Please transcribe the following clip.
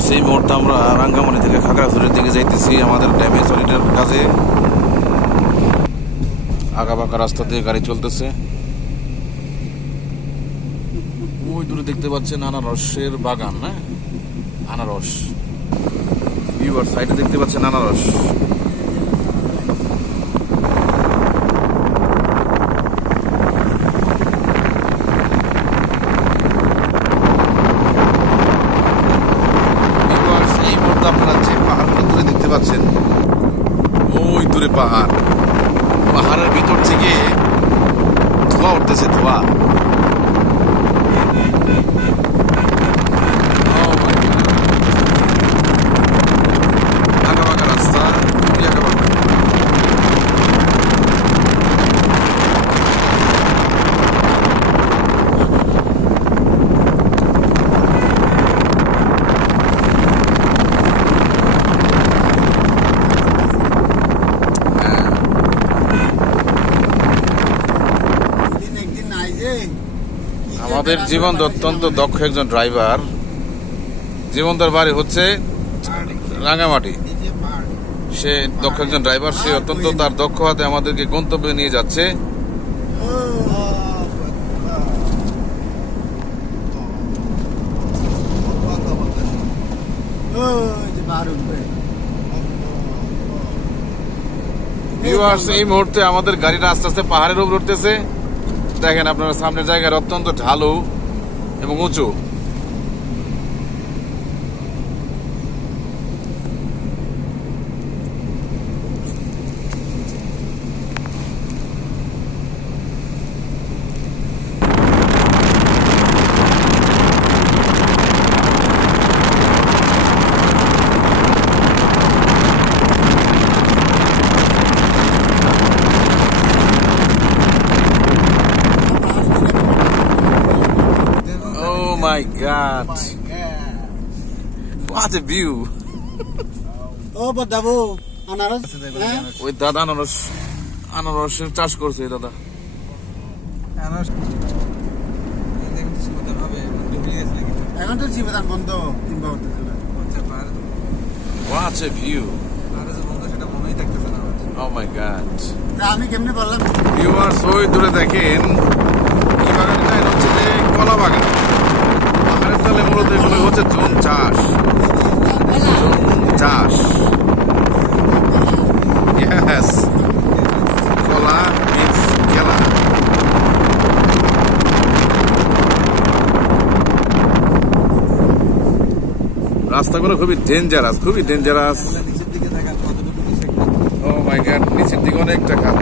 Viewers, এই মুহূর্তে আমরা রাঙ্গামাটি থেকে খাগড়াছড়ির দিকে যাইতেছি আমাদের ড্যামেজ অডিটের কাজে। আঁকাবাঁকা রাস্তা দিয়ে গাড়ি চলতেছে। ওই দূরে দেখতে পাচ্ছেন আনারসের বাগান, না আনারস। ভিউয়ার্স, সাইডে দেখতে পাচ্ছেন আনারস। আপনারা যে পাহাড়গুলো দূরে দেখতে পাচ্ছেন, ওই দূরে পাহাড়, পাহাড়ের ভিতর থেকে ধোঁয়া উঠতেছে, ধোঁয়া। আঁকাবাঁকা রাস্তা, খুবই আঁকাবাঁকা। আমাদের জীবন অত্যন্ত দক্ষ একজন ড্রাইভার। জীবনদার বাড়ি হচ্ছে রাঙ্গামাটি। সে দক্ষ একজন ড্রাইভার, সে অত্যন্ত তার দক্ষ হাতে আমাদেরকে গন্তব্যে নিয়ে যাচ্ছে। ভিউয়ার্স, এই মুহূর্তে আমাদের গাড়িটা আস্তে আস্তে পাহাড়ের উপর উঠতেছে। দেখেন আপনারা, সামনের জায়গার অত্যন্ত ঢালু এবং উঁচু। My God! What a view! Oh, but Davo, ananas. ওই দাদা আনারসের চাষ করছে দাদা। এখন তো জীবন বন্ধ, কিংবা What a view! Oh my God! আমি কেমনে বললাম? Viewers, ওই দূরে দেখেন এই বাগানটা, এটা হচ্ছে যে কলা বাগান। পাহাড়ের তলে মূলত এগুলো হচ্ছে জুন চাষ। Yes, কলা মিক্স খেলা। রাস্তাগুলো খুবই ডেঞ্জারাস। Oh my God, নিচের দিকে অনেকটা খাত।